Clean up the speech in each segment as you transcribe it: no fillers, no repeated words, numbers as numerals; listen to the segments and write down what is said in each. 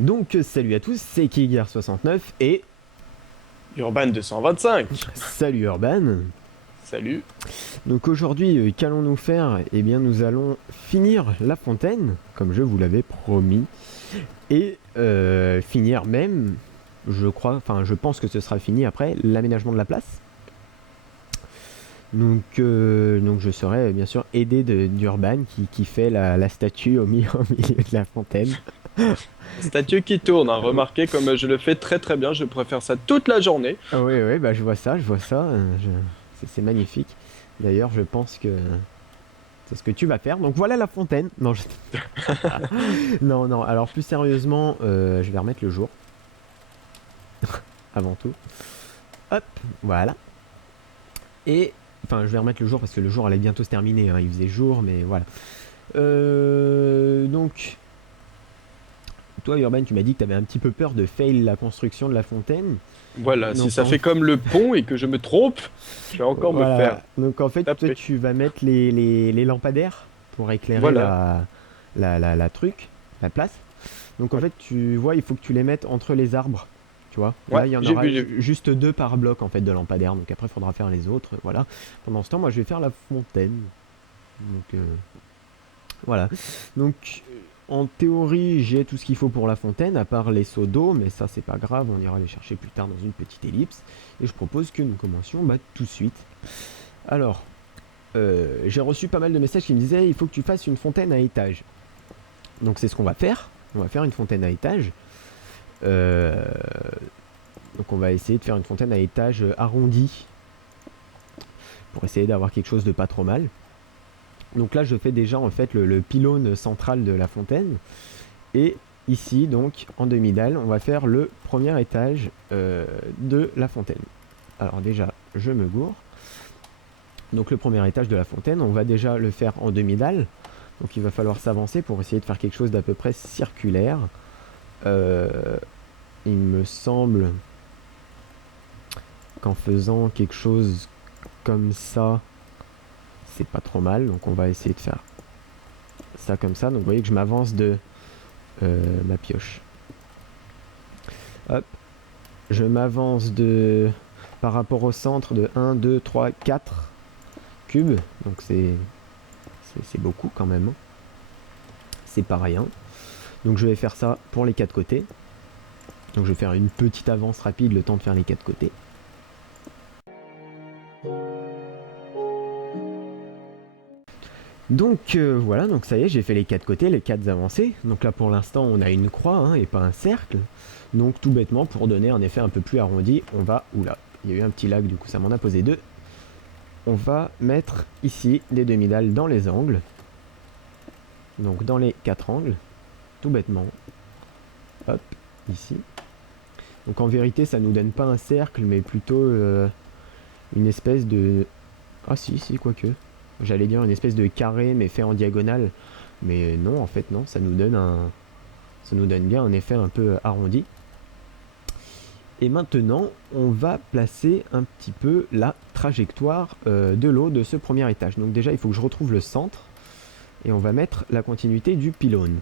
Donc salut à tous, c'est Kiger69 et Urban 225. salut Urban. Salut. Donc aujourd'hui, qu'allons-nous faire? Eh bien nous allons finir la fontaine, comme je vous l'avais promis, et finir même, je crois, enfin je pense que ce sera fini après, l'aménagement de la place. Donc je serai bien sûr aidé d'Urban qui fait la statue au milieu de la fontaine. Statue qui tourne, hein. Remarquez comme je le fais très très bien, je préfère ça toute la journée. Ah oui, oui, bah je vois ça, c'est magnifique. D'ailleurs, je pense que c'est ce que tu vas faire. Donc voilà la fontaine. Non, non, non. Alors plus sérieusement, je vais remettre le jour avant tout. Hop, voilà. Et enfin, je vais remettre le jour parce que le jour allait bientôt se terminer, hein. Il faisait jour, mais voilà. Donc, toi, Urban, tu m'as dit que tu avais un petit peu peur de fail la construction de la fontaine. Voilà, si Donc ça en fait comme le pont et que je me trompe, je vais encore me faire Voilà. Donc en fait, toi, taper. tu vas mettre les lampadaires pour éclairer Voilà. la truc, la place. Donc en Ouais, fait, tu vois, il faut que tu les mettes entre les arbres. Tu vois, ouais, là, il y en j'ai aura vu, j'ai vu. juste deux par bloc en fait de lampadaires. Donc après, il faudra faire les autres. Voilà. Pendant ce temps, moi, je vais faire la fontaine. Donc voilà. Donc en théorie, j'ai tout ce qu'il faut pour la fontaine, à part les seaux d'eau, mais ça, c'est pas grave. On ira les chercher plus tard dans une petite ellipse. Et je propose que nous commencions tout de suite. Alors, j'ai reçu pas mal de messages qui me disaient il faut que tu fasses une fontaine à étage. Donc c'est ce qu'on va faire. On va faire une fontaine à étage. Euh, donc on va essayer de faire une fontaine à étage arrondi pour essayer d'avoir quelque chose de pas trop mal. Donc là je fais déjà en fait le pylône central de la fontaine. Et ici donc en demi-dalle on va faire le premier étage de la fontaine. Alors déjà je me gourre. Donc le premier étage de la fontaine on va déjà le faire en demi-dalle. Donc il va falloir s'avancer pour essayer de faire quelque chose d'à peu près circulaire. Il me semble qu'en faisant quelque chose comme ça, c'est pas trop mal. Donc on va essayer de faire ça comme ça. Donc vous voyez que je m'avance de ma pioche. Hop. Je m'avance de par rapport au centre de 1, 2, 3, 4 cubes. Donc c'est beaucoup quand même. C'est pas rien. Donc je vais faire ça pour les quatre côtés. Donc je vais faire une petite avance rapide le temps de faire les quatre côtés. Donc voilà, donc ça y est, j'ai fait les quatre côtés, les quatre avancées. Donc là pour l'instant on a une croix hein, et pas un cercle. Donc tout bêtement pour donner un effet un peu plus arrondi, on va... Oula, il y a eu un petit lag du coup ça m'en a posé deux. On va mettre ici des demi-dalles dans les angles. Donc dans les quatre angles, tout bêtement. Hop, ici. Donc en vérité ça nous donne pas un cercle mais plutôt une espèce de... Ah si, quoique. J'allais dire une espèce de carré mais fait en diagonale. Mais non, en fait non, ça nous donne bien un effet un peu arrondi. Et maintenant, on va placer un petit peu la trajectoire de l'eau de ce premier étage. Donc déjà, il faut que je retrouve le centre. Et on va mettre la continuité du pylône.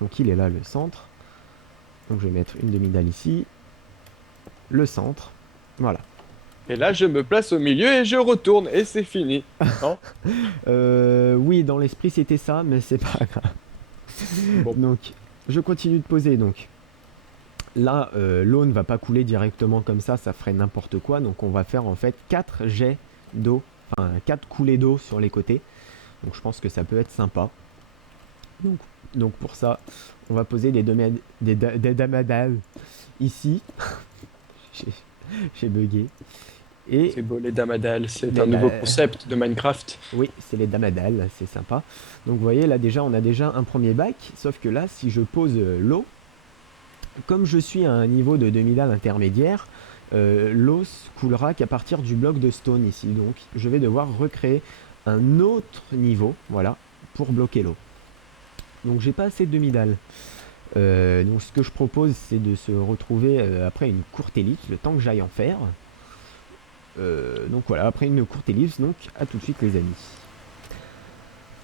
Donc il est là, le centre. Donc je vais mettre une demi-dalle ici. Le centre. Voilà. Et là, je me place au milieu et je retourne et c'est fini. Non? Oui, dans l'esprit, c'était ça, mais c'est pas grave. Bon. Donc, je continue de poser. Donc, là, l'eau ne va pas couler directement comme ça ferait n'importe quoi. Donc on va faire en fait 4 jets d'eau, enfin 4 coulées d'eau sur les côtés. Donc je pense que ça peut être sympa. Donc, donc pour ça, on va poser des damadales ici. J'ai j'ai bugué. Et C'est beau les damadales, c'est des un nouveau da- concept de Minecraft. oui, c'est les damadales, c'est sympa. Donc vous voyez là déjà, on a déjà un premier bac. Sauf que là, si je pose l'eau, comme je suis à un niveau de demi-dalle intermédiaire, l'eau coulera qu'à partir du bloc de stone ici. Donc je vais devoir recréer un autre niveau, voilà, pour bloquer l'eau. Donc j'ai pas assez de demi-dalle. Donc ce que je propose, c'est de se retrouver après une courte ellipse, le temps que j'aille en faire. Donc voilà, après une courte ellipse, donc à tout de suite les amis.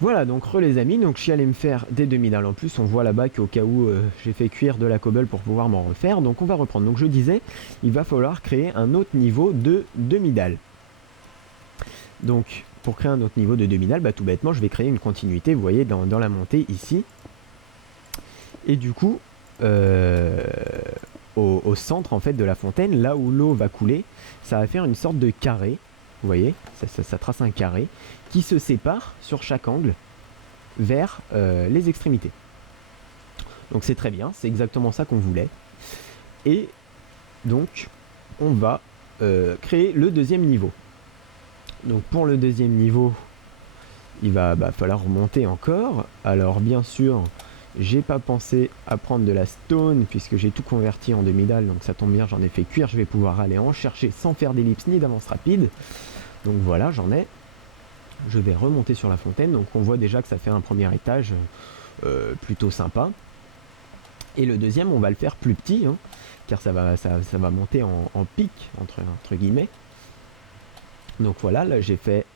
Voilà, donc les amis, donc je suis allé me faire des demi-dalles en plus. On voit là-bas qu'au cas où j'ai fait cuire de la cobble pour pouvoir m'en refaire. Donc on va reprendre. Donc je disais, il va falloir créer un autre niveau de demi-dalle. Donc pour créer un autre niveau de demi-dalle, bah, tout bêtement, je vais créer une continuité, vous voyez, dans la montée ici. Et du coup, au centre en fait de la fontaine, là où l'eau va couler, ça va faire une sorte de carré. Vous voyez, ça trace un carré qui se sépare sur chaque angle vers les extrémités. Donc c'est très bien, c'est exactement ça qu'on voulait. Et donc on va créer le deuxième niveau. Donc pour le deuxième niveau, il va falloir remonter encore. Alors bien sûr, j'ai pas pensé à prendre de la stone puisque j'ai tout converti en demi-dalle, donc ça tombe bien, j'en ai fait cuire, je vais pouvoir aller en chercher sans faire d'ellipse ni d'avance rapide. Donc voilà, j'en ai. Je vais remonter sur la fontaine, donc on voit déjà que ça fait un premier étage plutôt sympa. Et le deuxième, on va le faire plus petit, hein, car ça va monter en pic, entre guillemets. Donc voilà, là j'ai fait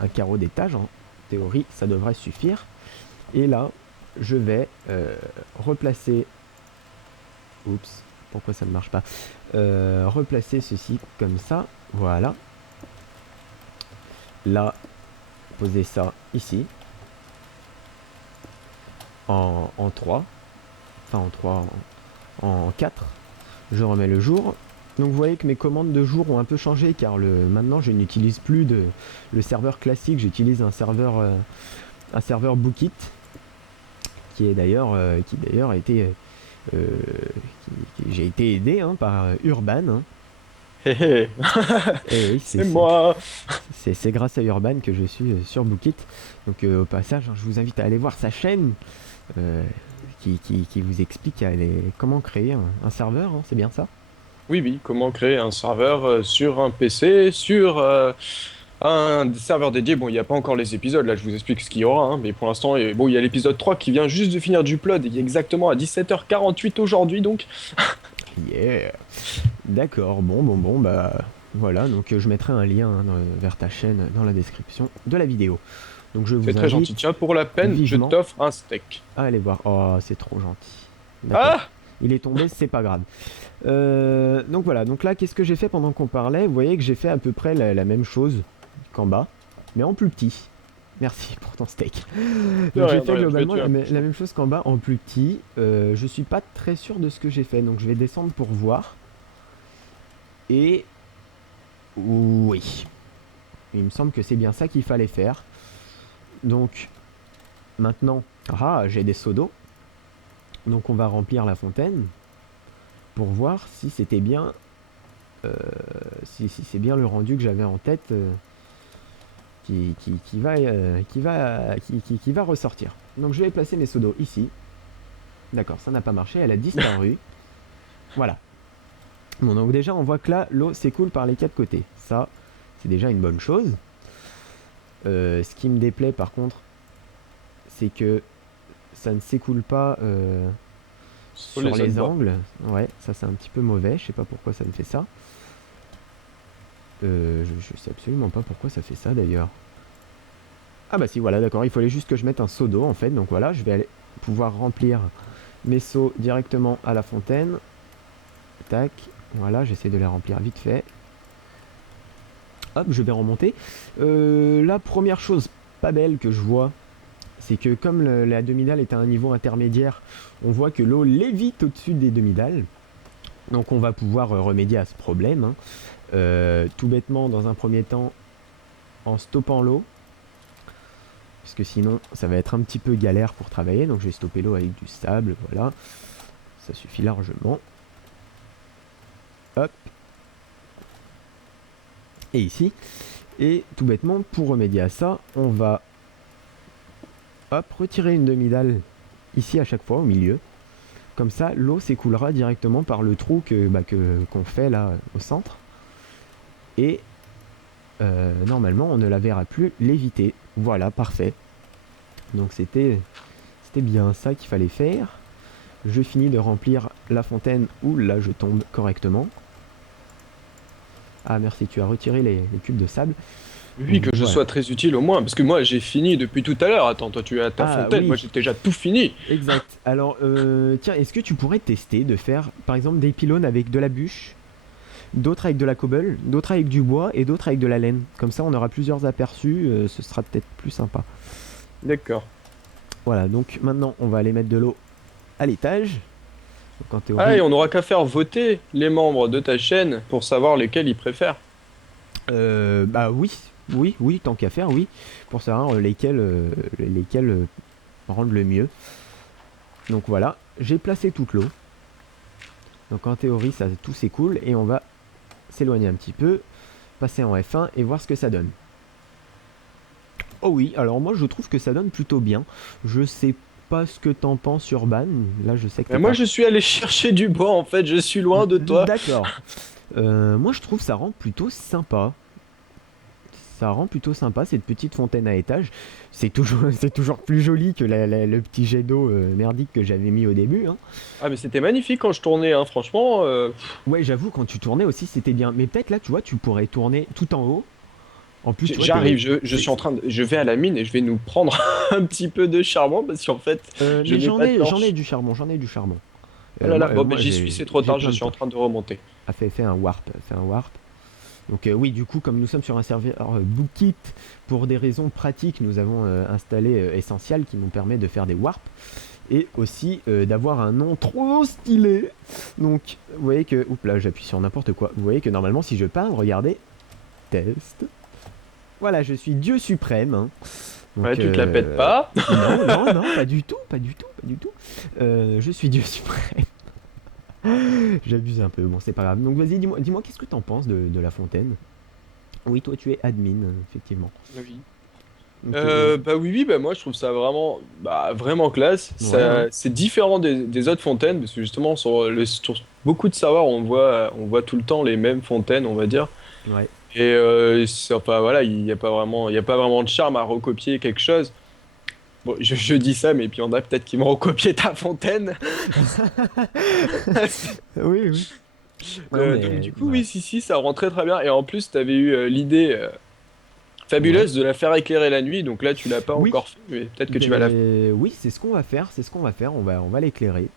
un carreau d'étage, en théorie ça devrait suffire. Et là, je vais replacer... Oups, pourquoi ça ne marche pas, replacer ceci comme ça, voilà. Là, poser ça ici, en 3, enfin en 3, en 4, je remets le jour. Donc vous voyez que mes commandes de jour ont un peu changé car maintenant je n'utilise plus le serveur classique, j'utilise un serveur Bookit qui d'ailleurs a été j'ai été aidé hein, par Urban. Hein. Hé hé. Et oui, C'est moi. c'est grâce à Urban que je suis sur Bookit. Donc au passage, hein, je vous invite à aller voir sa chaîne qui vous explique comment créer un serveur, hein, c'est bien ça? Oui, oui, comment créer un serveur sur un PC, sur un serveur dédié. Bon, il n'y a pas encore les épisodes, là je vous explique ce qu'il y aura, hein, mais pour l'instant, bon, il y a l'épisode 3 qui vient juste de finir d'upload, il est exactement à 17h48 aujourd'hui, donc. Yeah. D'accord, bon, bah voilà, donc je mettrai un lien hein, vers ta chaîne dans la description de la vidéo. Donc je C'est vous très gentil. invite Tiens, pour la peine, vivement je t'offre un steak. à aller voir. Oh, c'est trop gentil. D'accord. Ah! Il est tombé, c'est pas grave. Donc voilà, donc là, qu'est-ce que j'ai fait pendant qu'on parlait? Vous voyez que j'ai fait à peu près la même chose qu'en bas, mais en plus petit. Merci pour ton steak. De Donc j'ai rien, de fait rien, je vais globalement tuer un peu. la même chose qu'en bas en plus petit. Je suis pas très sûr de ce que j'ai fait, donc je vais descendre pour voir. Et oui, il me semble que c'est bien ça qu'il fallait faire. Donc maintenant, j'ai des seaux d'eau. Donc on va remplir la fontaine pour voir si c'était bien, si c'est bien le rendu que j'avais en tête qui va ressortir. Donc je vais placer mes seaux d'eau ici. D'accord, ça n'a pas marché, elle a disparu. Voilà. Bon, donc déjà on voit que là l'eau s'écoule par les quatre côtés. Ça, c'est déjà une bonne chose. Ce qui me déplaît par contre, c'est que ça ne s'écoule pas sur les angles. Ouais, ça c'est un petit peu mauvais, je sais pas pourquoi ça me fait ça. Je sais absolument pas pourquoi ça fait ça d'ailleurs. Ah bah si, voilà, d'accord, il fallait juste que je mette un seau d'eau en fait, donc voilà, je vais aller pouvoir remplir mes seaux directement à la fontaine. Tac, voilà, j'essaie de les remplir vite fait. Hop, je vais remonter. La première chose pas belle que je vois, c'est que comme la demi-dalle est à un niveau intermédiaire, on voit que l'eau lévite au-dessus des demi-dalles. Donc on va pouvoir remédier à ce problème. Hein. Tout bêtement, dans un premier temps, en stoppant l'eau. Parce que sinon, ça va être un petit peu galère pour travailler. Donc je vais stopper l'eau avec du sable, voilà. Ça suffit largement. Hop. Et ici. Et tout bêtement, pour remédier à ça, on va retirer une demi-dalle ici à chaque fois au milieu. Comme ça, l'eau s'écoulera directement par le trou qu'on fait là au centre. Et normalement, on ne la verra plus léviter. Voilà, parfait. Donc c'était bien ça qu'il fallait faire. Je finis de remplir la fontaine où là je tombe correctement. Ah merci, tu as retiré les cubes de sable. Oui, Donc que je voilà. sois très utile au moins, parce que moi j'ai fini depuis tout à l'heure. Attends, toi tu as ta Ah fontaine, moi oui, j'ai déjà tout fini. exact. Alors, tiens, est-ce que tu pourrais tester de faire, par exemple, des pylônes avec de la bûche, d'autres avec de la cobble, d'autres avec du bois et d'autres avec de la laine. Comme ça, on aura plusieurs aperçus, ce sera peut-être plus sympa. D'accord. Voilà, donc maintenant, on va aller mettre de l'eau à l'étage. Donc en Ah, et théorie, on n'aura qu'à faire voter les membres de ta chaîne pour savoir lesquels ils préfèrent. bah oui, oui, oui, tant qu'à faire, oui, pour savoir lesquels rendent le mieux. Donc voilà, j'ai placé toute l'eau. Donc en théorie, ça tout s'écoule et on va s'éloigner un petit peu, passer en F1 et voir ce que ça donne. Oh oui, alors moi je trouve que ça donne plutôt bien. Je sais pas ce que t'en penses, Urban. Là, je sais que Mais t'es moi pas. je suis allé chercher du bois en fait, je suis loin de toi. D'accord. Moi je trouve ça rend plutôt sympa. Ça rend plutôt sympa cette petite fontaine à étage. C'est toujours plus joli que le petit jet d'eau merdique que j'avais mis au début, hein. Ah mais c'était magnifique quand je tournais, hein, franchement. Ouais, j'avoue, quand tu tournais aussi, c'était bien. Mais peut-être là, tu vois, tu pourrais tourner tout en haut. En plus, tu vois, J'arrive, je suis en train de, je vais à la mine et je vais nous prendre un petit peu de charbon parce qu'en fait je mais n'ai pas de j'en ai torche. du charbon, j'en ai du charbon. Oh là là, bon ben Moi j'y suis, c'est trop j'ai tard, je plein de suis en torches. train de remonter. Ah, fait un warp, fait un warp. Donc oui, du coup, comme nous sommes sur un serveur Bookit, pour des raisons pratiques, nous avons installé Essential qui nous permet de faire des warps et aussi d'avoir un nom trop stylé. Donc, vous voyez que, oups là, j'appuie sur n'importe quoi. Vous voyez que normalement, si je parle, regardez, test. Voilà, je suis Dieu suprême, hein. Ouais, Donc, tu te la pètes pas. non, non, non, pas du tout, pas du tout, pas du tout. Je suis Dieu suprême. J'abuse un peu, bon, c'est pas grave. Donc, vas-y, dis-moi, qu'est-ce que t'en penses de la fontaine? Oui, toi, tu es admin, effectivement. Oui. Donc, Bah oui, oui, bah moi je trouve ça vraiment, bah, vraiment classe. ouais, Ça, hein. c'est différent des autres fontaines parce que justement sur beaucoup de serveurs on voit tout le temps les mêmes fontaines, on va dire. Ouais. Et enfin voilà, il y a pas vraiment de charme à recopier quelque chose. Bon, je dis ça, mais puis il y en a peut-être qui vont recopier ta fontaine. Oui, oui. Non, Donc mais du coup, voilà. oui, si, si, ça rend très très bien. Et en plus, tu avais eu l'idée Ouais. fabuleuse de la faire éclairer la nuit. Donc là, tu l'as pas Oui, encore fait, mais peut-être que tu vas la faire. oui, c'est ce qu'on va faire, c'est ce qu'on va faire. On va l'éclairer.